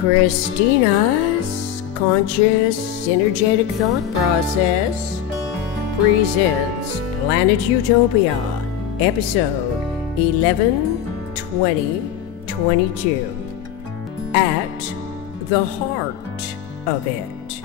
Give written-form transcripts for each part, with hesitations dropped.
Christina's conscious synergetic thought process presents Planet Utopia, episode 11/20/22. At the heart of it.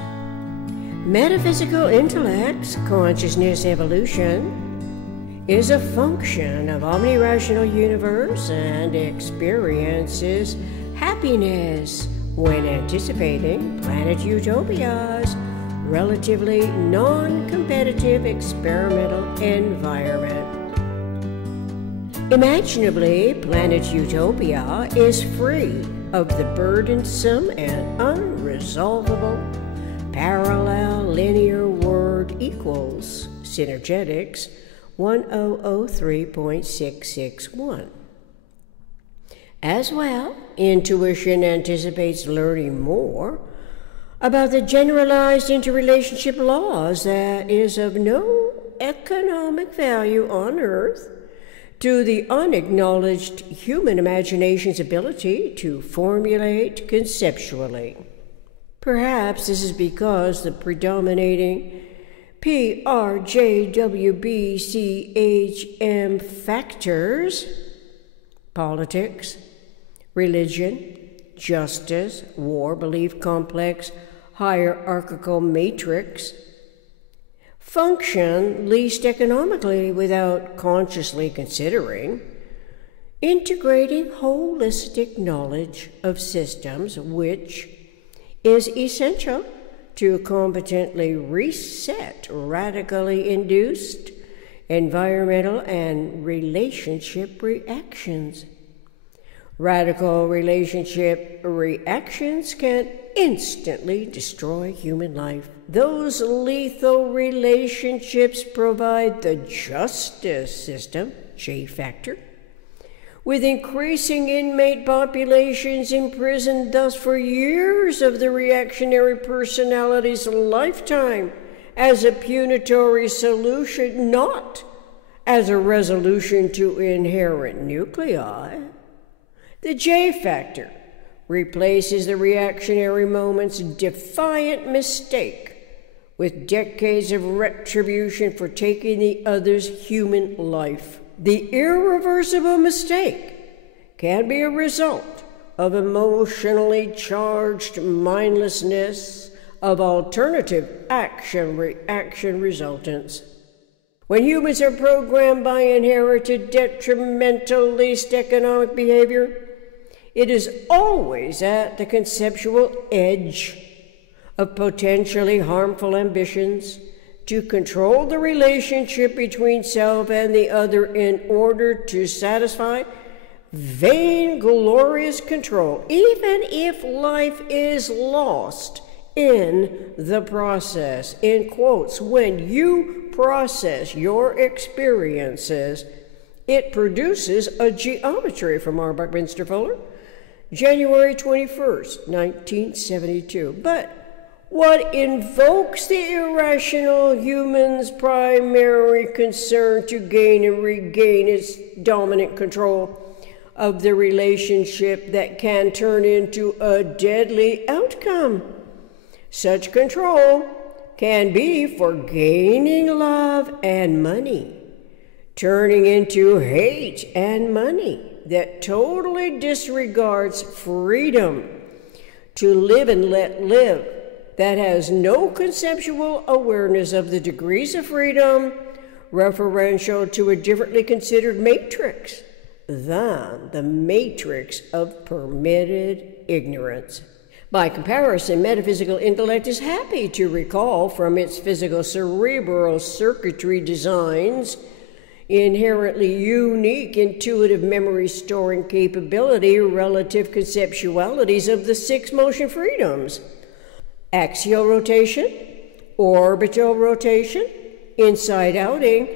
Metaphysical intellect's consciousness evolution is a function of omnirational universe and experiences happiness when anticipating Planet Utopia's relatively non-competitive experimental environment. Imaginably Planet Utopia is free of the burdensome and unresolvable parallel linear word equals Synergetics 1003.661. As well, intuition anticipates learning more about the generalized interrelationship laws that is of no economic value on Earth to the unacknowledged human imagination's ability to formulate conceptually. Perhaps this is because the predominating PRJWBCHM factors, politics, religion, justice, war, belief complex, hierarchical matrix, function least economically without consciously considering integrating holistic knowledge of systems, which is essential to competently reset radically induced environmental and relationship reactions. Radical relationship reactions can instantly destroy human life. Those lethal relationships provide the justice system, J factor, with increasing inmate populations imprisoned thus for years of the reactionary personality's lifetime as a punitory solution, not as a resolution to inherent nuclei. The J factor replaces the reactionary moment's defiant mistake with decades of retribution for taking the other's human life. The irreversible mistake can be a result of emotionally charged mindlessness of alternative action-reaction resultants. When humans are programmed by inherited detrimental least economic behavior, it is always at the conceptual edge of potentially harmful ambitions to control the relationship between self and the other in order to satisfy vainglorious control, even if life is lost in the process. In quotes, when you process your experiences, it produces a geometry, from R. Buckminster Fuller, January 21st, 1972. But what invokes the irrational human's primary concern to gain and regain its dominant control of the relationship that can turn into a deadly outcome? Such control can be for gaining love and money, turning into hate and money that totally disregards freedom to live and let live, that has no conceptual awareness of the degrees of freedom referential to a differently considered matrix than the matrix of permitted ignorance. By comparison, metaphysical intellect is happy to recall from its physical cerebral circuitry designs inherently unique intuitive memory storing capability relative conceptualities of the six motion freedoms: axial rotation, orbital rotation, inside outing,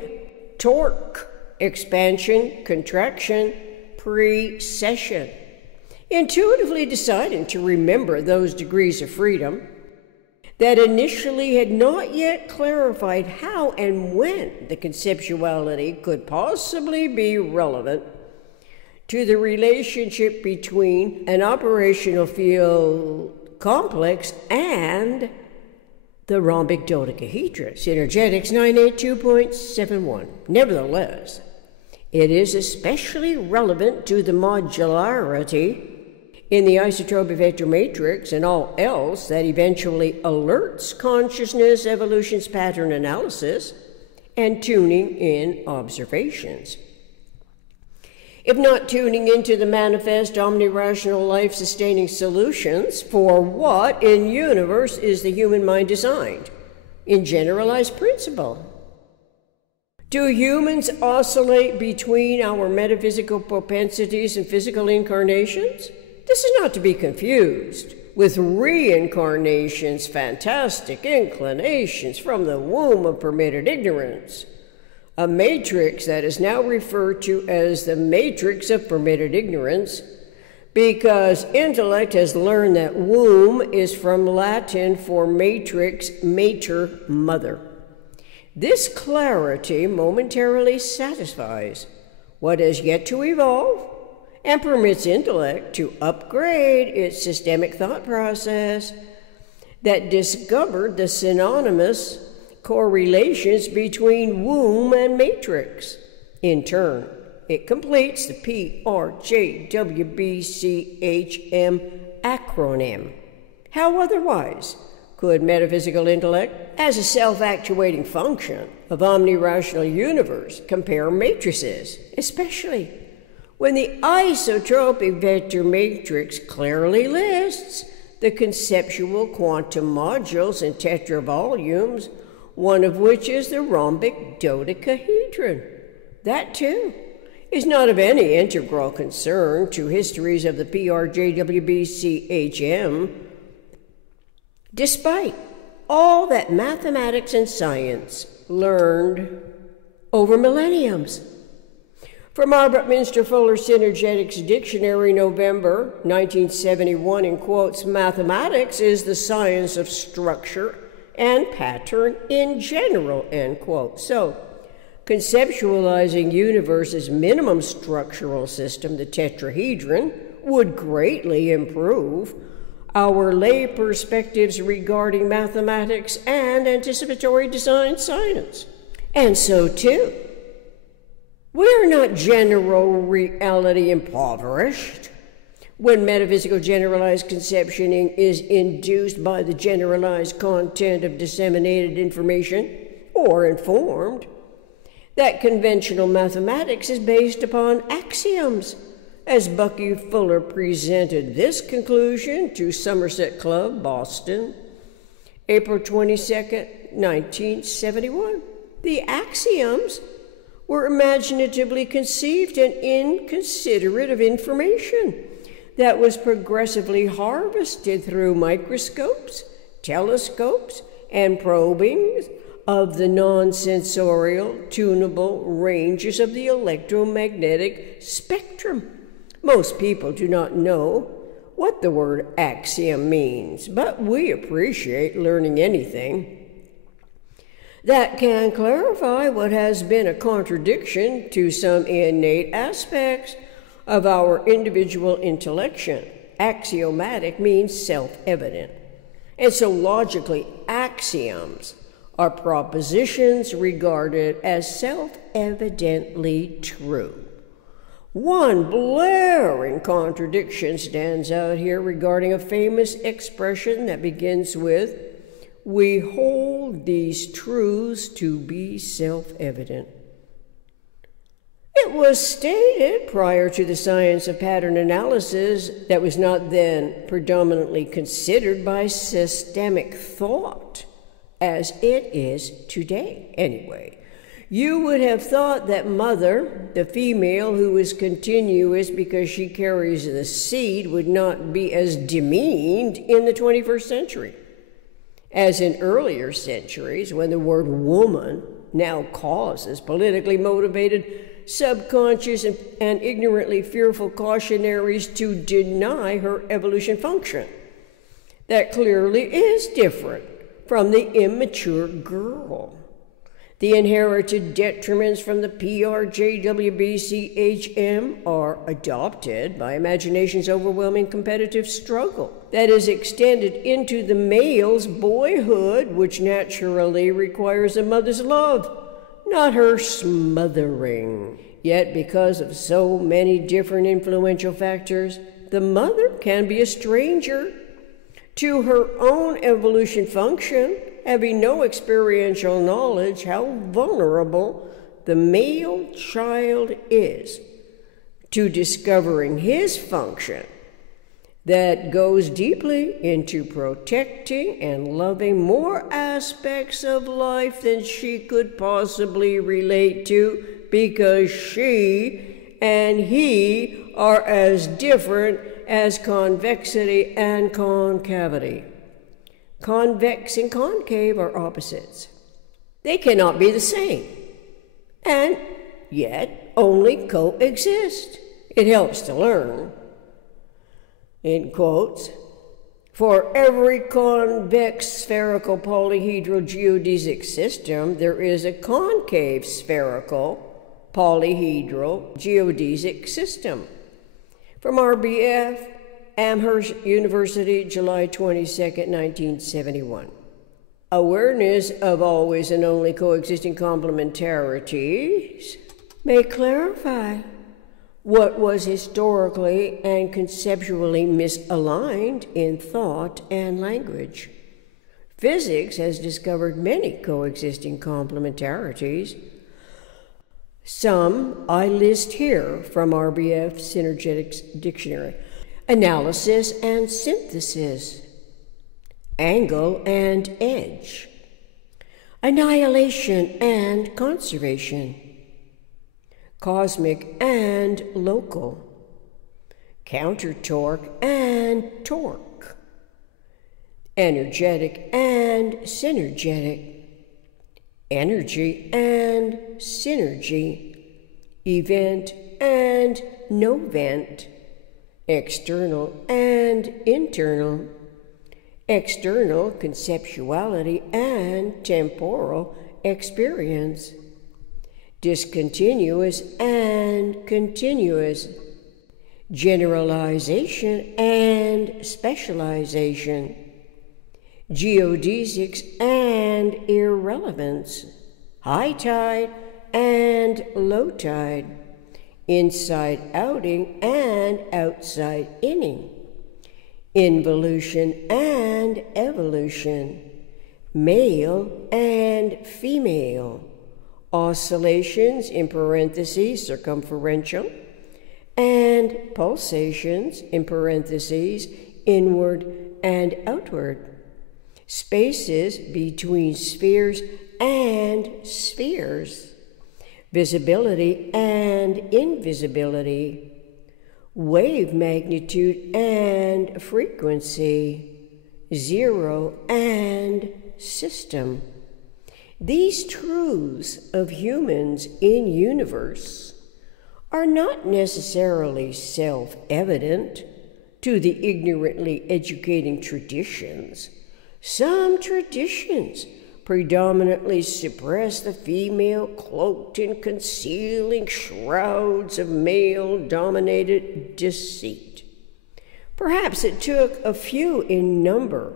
torque, expansion, contraction, precession. Intuitively deciding to remember those degrees of freedom that initially had not yet clarified how and when the conceptuality could possibly be relevant to the relationship between an operational field complex and the rhombic dodecahedron, Synergetics 982.71. Nevertheless, it is especially relevant to the modularity in the isotropic vector matrix and all else that eventually alerts consciousness evolution's pattern analysis and tuning in observations. If not tuning into the manifest omnirational life-sustaining solutions for what in universe is the human mind designed in generalized principle. Do humans oscillate between our metaphysical propensities and physical incarnations? This is not to be confused with reincarnation's fantastic inclinations from the womb of permitted ignorance, a matrix that is now referred to as the matrix of permitted ignorance, because intellect has learned that womb is from Latin for matrix, mater, mother. This clarity momentarily satisfies what has yet to evolve and permits intellect to upgrade its systemic thought process that discovered the synonymous correlations between womb and matrix. In turn, it completes the PRJWBCHM acronym. How otherwise could metaphysical intellect, as a self-actuating function of omnirational universe, compare matrices, especially when the isotropic vector matrix clearly lists the conceptual quantum modules and tetravolumes, one of which is the rhombic dodecahedron. That, too, is not of any integral concern to histories of the PRJWBCHM, despite all that mathematics and science learned over millenniums. From our Buckminster Fuller Synergetics Dictionary, November 1971, in quotes, mathematics is the science of structure and pattern in general, end quote. So, conceptualizing universe's minimum structural system, the tetrahedron, would greatly improve our lay perspectives regarding mathematics and anticipatory design science. And so, too, we are not general reality impoverished when metaphysical generalized conceptioning is induced by the generalized content of disseminated information or informed that conventional mathematics is based upon axioms, as Bucky Fuller presented this conclusion to Somerset Club, Boston, April 22nd, 1971. The axioms were imaginatively conceived and inconsiderate of information that was progressively harvested through microscopes, telescopes, and probing of the non-sensorial, tunable ranges of the electromagnetic spectrum. Most people do not know what the word axiom means, but we appreciate learning anything that can clarify what has been a contradiction to some innate aspects of our individual intellection. Axiomatic means self-evident. And so logically, axioms are propositions regarded as self-evidently true. One blaring contradiction stands out here regarding a famous expression that begins with, "We hold these truths to be self-evident." It was stated prior to the science of pattern analysis that was not then predominantly considered by systemic thought, as it is today anyway. You would have thought that mother, the female who is continuous because she carries the seed, would not be as demeaned in the 21st century as in earlier centuries, when the word woman now causes politically motivated, subconscious, and ignorantly fearful cautionaries to deny her evolution function. That clearly is different from the immature girl. The inherited detriments from the PRJWBCHM are adopted by imagination's overwhelming competitive struggle that is extended into the male's boyhood, which naturally requires a mother's love, not her smothering. Yet because of so many different influential factors, the mother can be a stranger to her own evolution function, having no experiential knowledge how vulnerable the male child is to discovering his function that goes deeply into protecting and loving more aspects of life than she could possibly relate to, because she and he are as different as convexity and concavity. Convex and concave are opposites. They cannot be the same, and yet only coexist. It helps to learn. In quotes, for every convex spherical polyhedral geodesic system, there is a concave spherical polyhedral geodesic system. From RBF, Amherst University, July 22nd, 1971. Awareness of always and only coexisting complementarities may clarify what was historically and conceptually misaligned in thought and language. Physics has discovered many coexisting complementarities. Some I list here from RBF Synergetics Dictionary. Analysis and synthesis, angle and edge, annihilation and conservation, cosmic and local, counter-torque and torque, energetic and synergetic, energy and synergy, event and no-vent, external and internal, external conceptuality and temporal experience, discontinuous and continuous, generalization and specialization, geodesics and irrelevance, high tide and low tide, inside outing and outside inning, involution and evolution, male and female, oscillations in parentheses circumferential, and pulsations in parentheses inward and outward, spaces between spheres and spheres, visibility and invisibility, wave magnitude and frequency, zero and system. These truths of humans in universe are not necessarily self-evident to the ignorantly educating traditions. Some traditions predominantly suppress the female cloaked in concealing shrouds of male-dominated deceit. Perhaps it took a few in number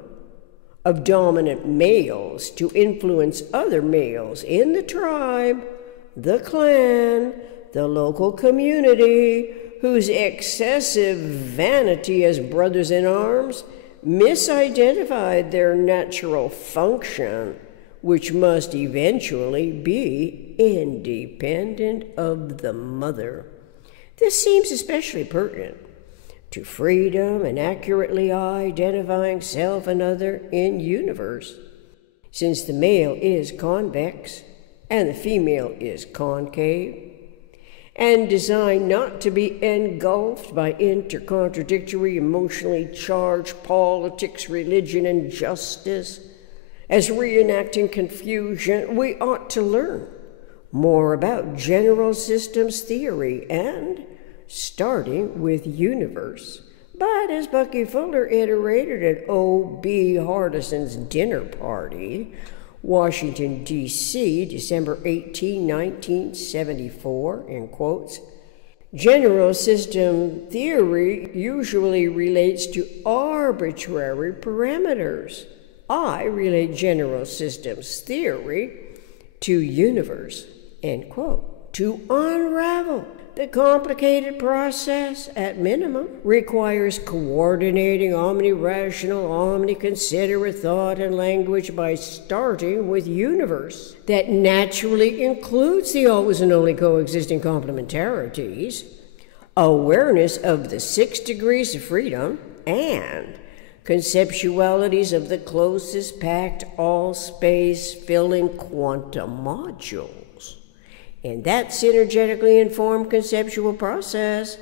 of dominant males to influence other males in the tribe, the clan, the local community, whose excessive vanity as brothers in arms misidentified their natural function, which must eventually be independent of the mother. This seems especially pertinent to freedom and accurately identifying self and other in universe, since the male is convex and the female is concave, and designed not to be engulfed by intercontradictory, emotionally charged politics, religion, and justice. As reenacting confusion, we ought to learn more about general systems theory and starting with universe. But as Bucky Fuller iterated at O.B. Hardison's dinner party, Washington, D.C., December 18, 1974, in quotes. General system theory usually relates to arbitrary parameters. I relate general systems theory to universe, end quote. To unravel the complicated process, at minimum, requires coordinating omnirational, omniconsiderate thought and language by starting with universe that naturally includes the always and only coexisting complementarities, awareness of the 6 degrees of freedom, and conceptualities of the closest packed all-space-filling quantum modules. In that synergetically informed conceptual process,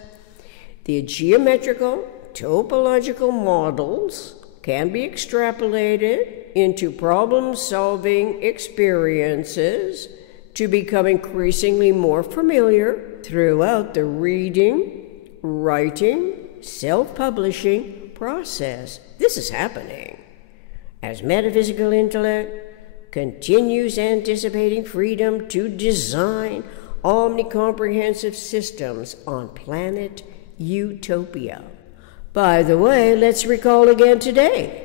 the geometrical, topological models can be extrapolated into problem-solving experiences to become increasingly more familiar throughout the reading, writing, self-publishing process. This is happening as metaphysical intellect continues anticipating freedom to design omnicomprehensive systems on planet Utopia. By the way, let's recall again today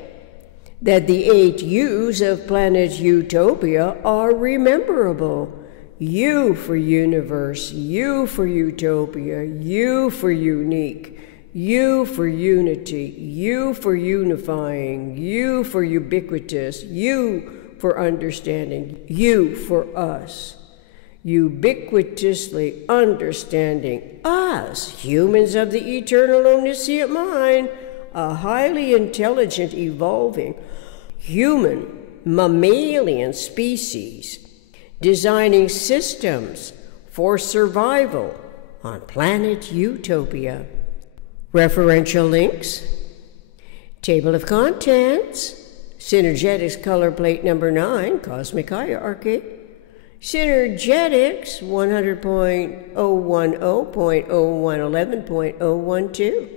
that the 8 U's of planet Utopia are rememberable. U for universe, U for utopia, U for unique, U for unity, U for unifying, U for ubiquitous, U for understanding, U for us. Ubiquitously understanding us, humans of the eternal omniscient mind, a highly intelligent, evolving, human, mammalian species, designing systems for survival on planet Utopia. Referential links, table of contents, Synergetics color plate number 9, Cosmic Hierarchy. Synergetics 100.010.0111.012.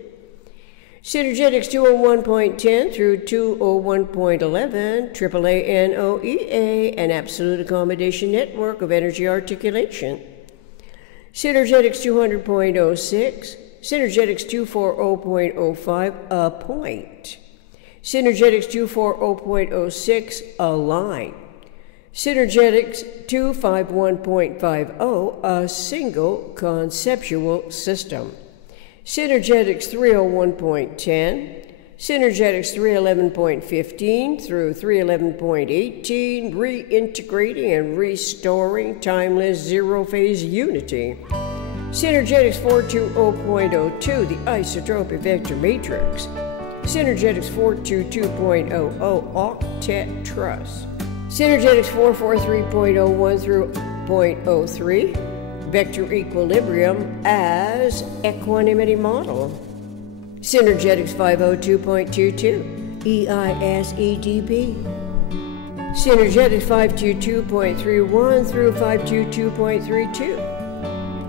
Synergetics 201.10 through 201.11, AAA NOEA, an absolute accommodation network of energy articulation. Synergetics 200.06, Synergetics 240.05, a point. Synergetics 240.06, align. Synergetics 251.50, a single conceptual system. Synergetics 301.10, Synergetics 311.15 through 311.18, reintegrating and restoring timeless zero-phase unity. Synergetics 420.02, the isotropic vector matrix. Synergetics 422.00, octet truss. Synergetics 443.01 through 0.03, vector equilibrium as equanimity model. Synergetics 502.22, EISEDP. Synergetics 522.31 through 522.32.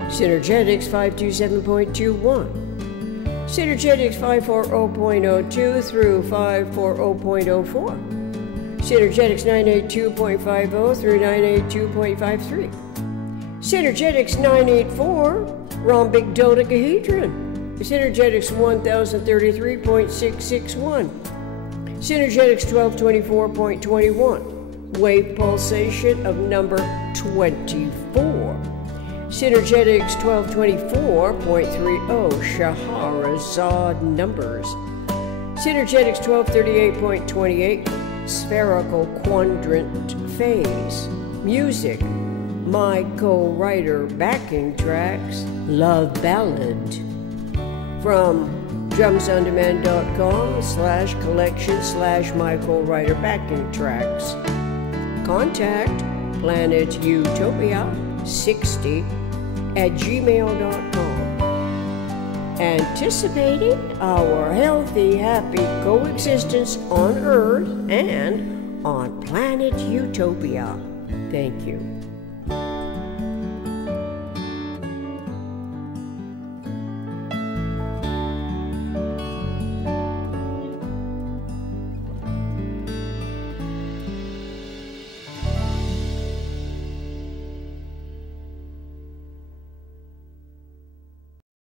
Synergetics 527.21. Synergetics 540.02 through 540.04. Synergetics 982.50 through 982.53. Synergetics 984, rhombic dodecahedron. Synergetics 1033.661. Synergetics 1224.21, wave pulsation of number 24. Synergetics 1224.30, Shahrazad numbers. Synergetics 1238.28, spherical quadrant phase. Music, my co-writer backing tracks, Love Ballad. From drumsondemand.com/collection/my co-writer backing tracks. Contact planetutopia60@gmail.com. Anticipating our healthy, happy coexistence on Earth and on planet Utopia. Thank you.